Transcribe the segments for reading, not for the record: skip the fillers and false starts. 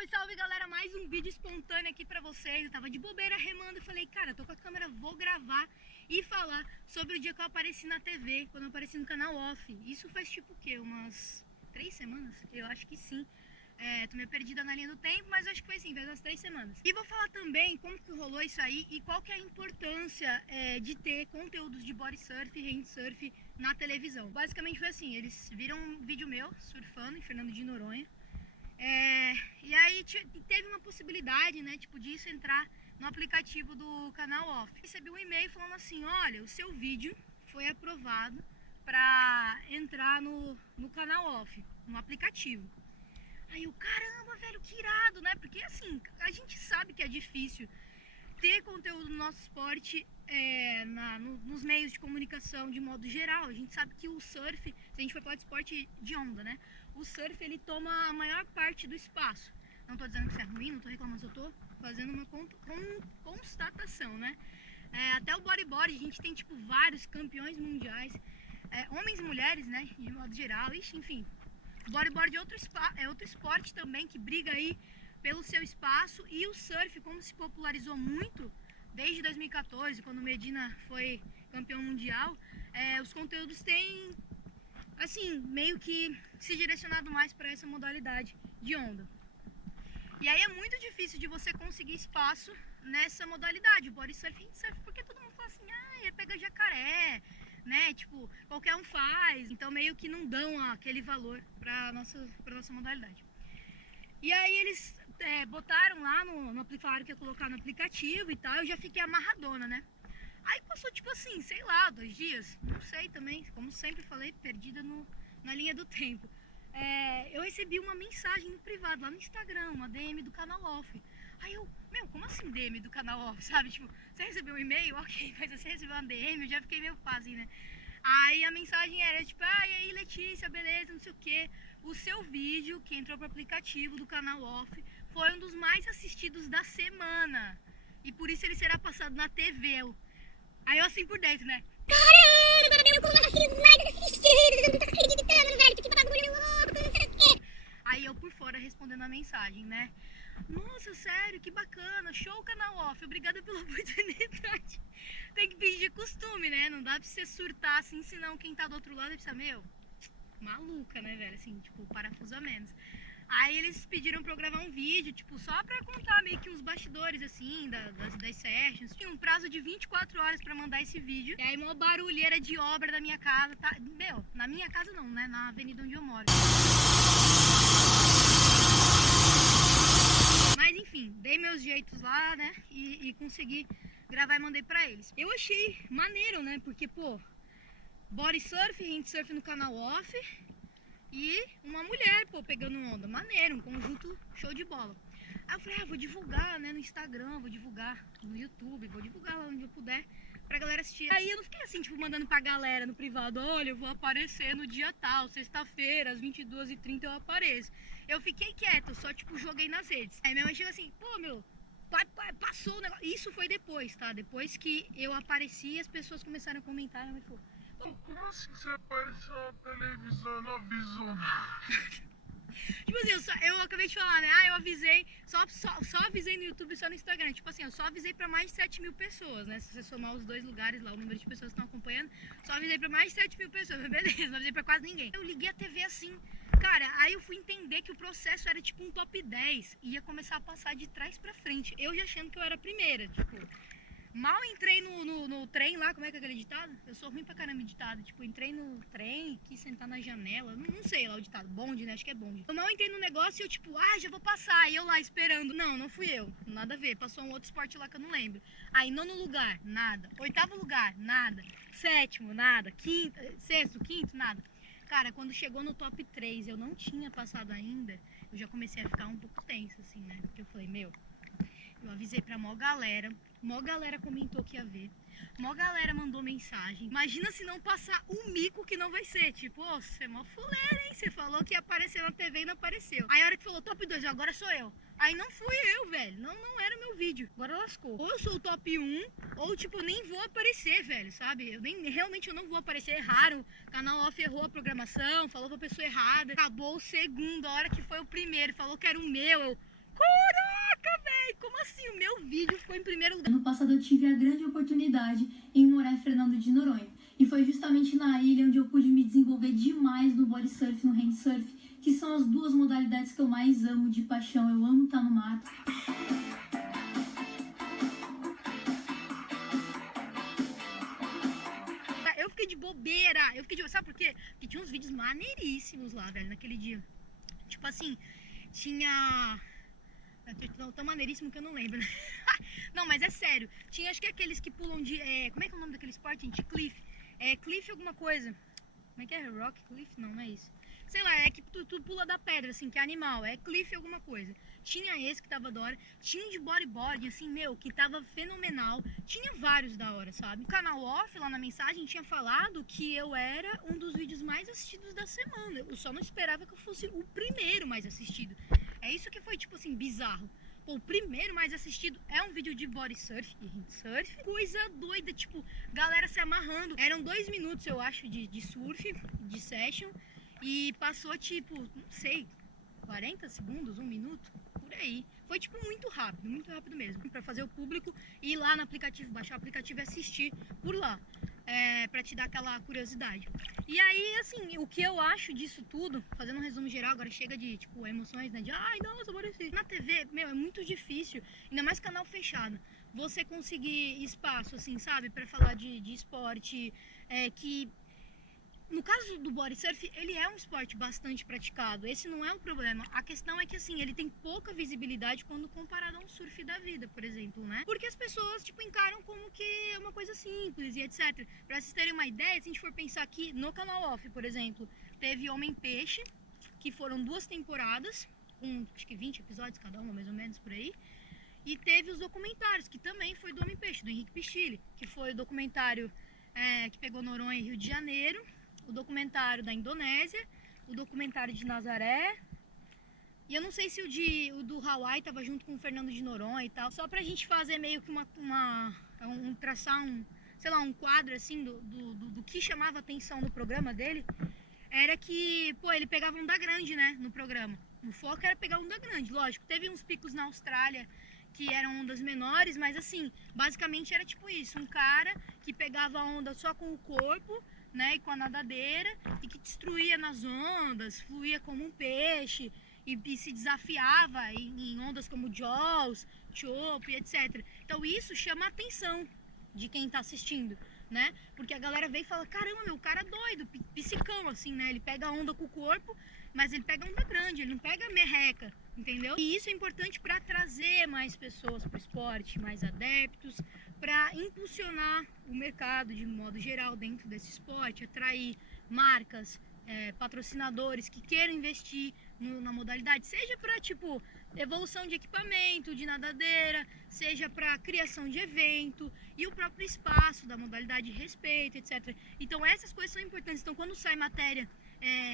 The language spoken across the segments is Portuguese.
Salve, salve galera, mais um vídeo espontâneo aqui pra vocês. Eu tava de bobeira remando e falei, cara, tô com a câmera, vou gravar e falar sobre o dia que eu apareci na TV, quando eu apareci no canal Off. Isso faz tipo o quê? Umas 3 semanas? Eu acho que sim. Tô meio perdida na linha do tempo, mas acho que foi assim, faz umas 3 semanas. E vou falar também como que rolou isso aí e qual que é a importância de ter conteúdos de body surf e handsurf na televisão. Basicamente foi assim, eles viram um vídeo meu surfando em Fernando de Noronha. E aí teve uma possibilidade, né, tipo, disso entrar no aplicativo do canal Off. Recebi um e-mail falando assim, olha, o seu vídeo foi aprovado para entrar no canal Off, no aplicativo. Aí eu, caramba, velho, que irado, né? Porque assim, a gente sabe que é difícil ter conteúdo no nosso esporte nos meios de comunicação de modo geral. A gente sabe que o surf, se a gente for falar de esporte de onda, né? O surf, ele toma a maior parte do espaço. Não tô dizendo que isso é ruim, não tô reclamando, eu tô fazendo uma constatação, né? Até o bodyboard, a gente tem tipo vários campeões mundiais, homens e mulheres, né? De modo geral, enfim. O bodyboard é outro esporte também que briga aí pelo seu espaço, e o surf, como se popularizou muito desde 2014, quando o Medina foi campeão mundial, os conteúdos têm, assim, meio que se direcionado mais para essa modalidade de onda. E aí é muito difícil de você conseguir espaço nessa modalidade, body surf e windsurf, porque todo mundo fala assim, pega jacaré, né, tipo, qualquer um faz, então meio que não dão aquele valor pra nossa modalidade. E aí eles botaram lá falaram que ia colocar no aplicativo e tal, eu já fiquei amarradona, né. Aí passou tipo assim, sei lá, 2 dias, não sei também, como sempre falei, perdida na linha do tempo. Eu recebi uma mensagem no privado, lá no Instagram, uma DM do canal Off. Aí eu, como assim DM do canal Off, sabe? Tipo, você recebeu um e-mail? Ok, mas você recebeu uma DM, eu já fiquei meio fácil, né? Aí a mensagem era tipo, e aí Letícia, beleza, não sei o que. O seu vídeo, que entrou pro aplicativo do canal Off, foi um dos mais assistidos da semana. E por isso ele será passado na TV. Aí eu assim por dentro, né? Caramba, meu, como assim, mais assistidos, eu não tô acreditando, velho, que bagulho louco, não sei o quê. Aí eu por fora respondendo a mensagem, né? Nossa, sério, que bacana, show canal Off, obrigada pela oportunidade. Tem que pedir costume, né? Não dá pra você surtar assim, senão quem tá do outro lado pensa, maluca, né, velho? Assim, tipo, parafuso a menos. Aí eles pediram pra eu gravar um vídeo, tipo, só pra contar meio que uns bastidores, assim, das sessions. Tinha um prazo de 24 horas pra mandar esse vídeo. E aí, uma barulheira de obra da minha casa, tá? Na minha casa não, né? Na avenida onde eu moro. Mas enfim, dei meus jeitos lá, né? E consegui gravar e mandei pra eles. Eu achei maneiro, né? Porque, body surf, handsurf no canal Off. E uma mulher, pegando onda, maneiro, um conjunto show de bola. Aí eu falei, vou divulgar, né, no Instagram, vou divulgar no YouTube, vou divulgar lá onde eu puder pra galera assistir. Aí eu não fiquei assim, tipo, mandando pra galera no privado, olha, eu vou aparecer no dia tal, sexta-feira, às 22h30 eu apareço. Eu fiquei quieta, só, tipo, joguei nas redes. Aí minha mãe chega assim, meu, passou o negócio. Isso foi depois, tá? Depois que eu apareci, as pessoas começaram a comentar, minha mãe falou, como assim você apareceu na televisão e não avisou nada? Tipo assim, eu acabei de falar, né? Eu avisei, só avisei no YouTube e só no Instagram. Tipo assim, eu só avisei pra mais de 7 mil pessoas, né? Se você somar os 2 lugares lá, o número de pessoas que estão acompanhando, só avisei pra mais de 7 mil pessoas, beleza, não avisei pra quase ninguém. Eu liguei a TV assim, cara, aí eu fui entender que o processo era tipo um top 10, ia começar a passar de trás pra frente. Eu já achando que eu era a primeira, tipo... Mal entrei no trem lá, como é que é aquele ditado? Eu sou ruim pra caramba de ditado. Tipo, entrei no trem, quis sentar na janela. Não sei lá o ditado. Bonde, né? Acho que é bonde. Eu mal entrei no negócio e eu tipo, já vou passar. E eu lá esperando. Não fui eu. Nada a ver. Passou um outro esporte lá que eu não lembro. Aí, 9º lugar, nada. 8º lugar, nada. 7º, nada. 6º, 5º, nada. Cara, quando chegou no top 3, eu não tinha passado ainda. Eu já comecei a ficar um pouco tensa, assim, né? Porque eu falei, eu avisei pra mó galera comentou que ia ver, mó galera mandou mensagem. Imagina se não passar um mico que não vai ser, tipo, você é mó fuleira, hein? Você falou que ia aparecer na TV e não apareceu. Aí a hora que falou top 2, agora sou eu. Aí não fui eu, velho, não era meu vídeo, agora lascou. Ou eu sou o top 1, ou tipo, nem vou aparecer, velho, sabe? Realmente eu não vou aparecer, erraram, o canal Off errou a programação, falou pra pessoa errada. Acabou o segundo, a hora que foi o primeiro, falou que era o meu, Caraca, velho, como assim? O meu vídeo ficou em primeiro lugar. Ano passado eu tive a grande oportunidade em morar em Fernando de Noronha. E foi justamente na ilha onde eu pude me desenvolver demais no body surf e no handsurf, que são as duas modalidades que eu mais amo de paixão. Eu amo estar no mar. Eu fiquei de bobeira, sabe por quê? Porque tinha uns vídeos maneiríssimos lá, velho, naquele dia. Tipo assim, tinha... Tão maneiríssimo que eu não lembro, né? Não, mas é sério. Tinha, acho que aqueles que pulam de... como é que é o nome daquele esporte, gente? Cliff. Cliff alguma coisa. Como é que é? Rock Cliff? Não, não é isso. Sei lá, é que tu pula da pedra, assim, que é animal. É Cliff alguma coisa. Tinha esse que tava da hora. Tinha um de bodyboard, assim, meu, que tava fenomenal. Tinha vários da hora, sabe? O canal Off, lá na mensagem, tinha falado que eu era um dos vídeos mais assistidos da semana. Eu só não esperava que eu fosse o primeiro mais assistido. É isso que foi, tipo assim, bizarro. Pô, o primeiro mais assistido é um vídeo de body surf e windsurf. Coisa doida, tipo, galera se amarrando. Eram 2 minutos, eu acho, de surf, de session. E passou, tipo, não sei, 40 segundos, 1 minuto, por aí. Foi, tipo, muito rápido mesmo. Pra fazer o público ir lá no aplicativo, baixar o aplicativo e assistir por lá. Pra te dar aquela curiosidade. E aí, assim, o que eu acho disso tudo, fazendo um resumo geral, agora chega de, tipo, emoções, né? De, ai, nossa, pareci. Na TV, meu, é muito difícil, ainda mais canal fechado, você conseguir espaço, assim, sabe? Pra falar de esporte, que... No caso do body surf, ele é um esporte bastante praticado, esse não é um problema. A questão é que, assim, ele tem pouca visibilidade quando comparado a um surf da vida, por exemplo, né? Porque as pessoas, tipo, encaram como que é uma coisa simples e etc. Pra vocês terem uma ideia, se a gente for pensar aqui no canal Off, por exemplo, teve Homem-Peixe, que foram 2 temporadas, com acho que 20 episódios cada uma, mais ou menos, por aí. E teve os documentários, que também foi do Homem-Peixe, do Henrique Pichilli, que foi o documentário que pegou Noronha e Rio de Janeiro, o documentário da Indonésia, o documentário de Nazaré, e eu não sei se o do Hawaii tava junto com o Fernando de Noronha e tal, só pra gente fazer meio que traçar sei lá, um quadro assim do que chamava a atenção no programa dele, era que, pô, ele pegava onda grande, né, no programa. O foco era pegar onda grande, lógico, teve uns picos na Austrália que eram ondas menores, mas assim, basicamente era tipo isso, um cara que pegava onda só com o corpo, né, e com a nadadeira, e que destruía nas ondas, fluía como um peixe, e se desafiava em ondas como Jaws, Chope, etc. Então isso chama a atenção de quem tá assistindo, né, porque a galera vem e fala, caramba, meu, o cara é doido, psicão, assim, né, ele pega onda com o corpo, mas ele pega onda grande, ele não pega merreca, entendeu? E isso é importante para trazer mais pessoas pro esporte, mais adeptos, para impulsionar o mercado de modo geral dentro desse esporte, atrair marcas, patrocinadores que queiram investir na modalidade, seja para, tipo, evolução de equipamento, de nadadeira, seja para criação de evento e o próprio espaço da modalidade de respeito, etc. Então essas coisas são importantes. Então quando sai matéria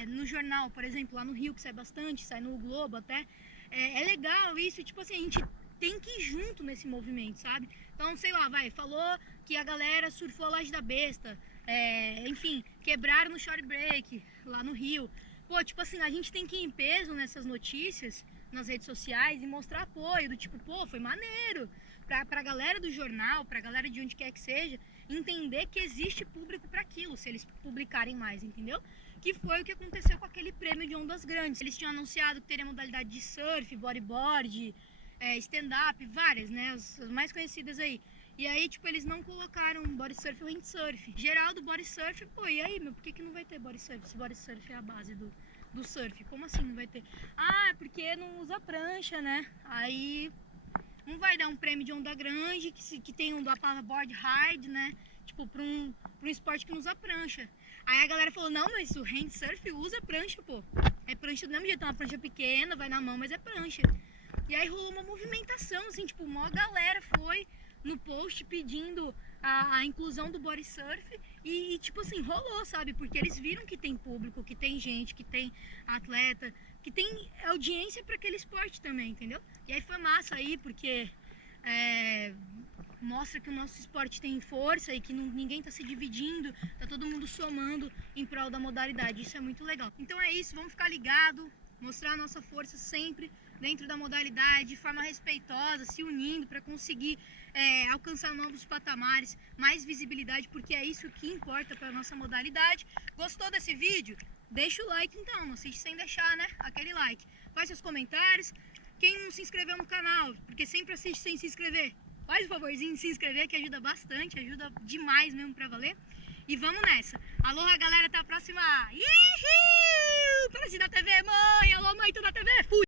no jornal, por exemplo, lá no Rio, que sai bastante, sai no Globo até, é legal isso, tipo assim, a gente tem que ir junto nesse movimento, sabe? Então, sei lá, falou que a galera surfou a Laje da Besta, enfim, quebraram no short break lá no Rio. Pô, tipo assim, a gente tem que ir em peso nessas notícias, nas redes sociais, e mostrar apoio, do tipo, pô, foi maneiro, pra galera do jornal, pra galera de onde quer que seja, entender que existe público para aquilo, se eles publicarem mais, entendeu? Que foi o que aconteceu com aquele prêmio de ondas grandes. Eles tinham anunciado que teria modalidade de surf, bodyboard, stand-up, várias, né, as mais conhecidas aí. E aí, tipo, eles não colocaram body surf ou windsurf. Geral do body surf, pô, e aí, meu, por que não vai ter body surf? Se body surf é a base do surf, como assim não vai ter? Ah, é porque não usa prancha, né? Aí não vai dar um prêmio de onda grande, que tem um da paddleboard ride, né? Tipo, pra um esporte que não usa prancha. Aí a galera falou, não, mas o handsurf usa prancha, pô. É prancha do mesmo jeito, é uma prancha pequena, vai na mão, mas é prancha. E aí rolou uma movimentação, assim, tipo, uma galera foi no post pedindo a inclusão do body surf e, tipo assim, rolou, sabe? Porque eles viram que tem público, que tem gente, que tem atleta, que tem audiência para aquele esporte também, entendeu? E aí foi massa aí, porque mostra que o nosso esporte tem força e que ninguém tá se dividindo, tá todo mundo somando em prol da modalidade, isso é muito legal. Então é isso, vamos ficar ligado, mostrar a nossa força sempre dentro da modalidade, de forma respeitosa, se unindo para conseguir alcançar novos patamares, mais visibilidade, porque é isso que importa para a nossa modalidade. Gostou desse vídeo? Deixa o like então, não assiste sem deixar, né, aquele like. Faz seus comentários. Quem não se inscreveu no canal, porque sempre assiste sem se inscrever, faz o favorzinho de se inscrever, que ajuda bastante, ajuda demais mesmo pra valer. E vamos nessa. Aloha, galera, até a próxima. Ihuu! Apareci na TV, mãe! Alô, mãe, tô na TV! Fui!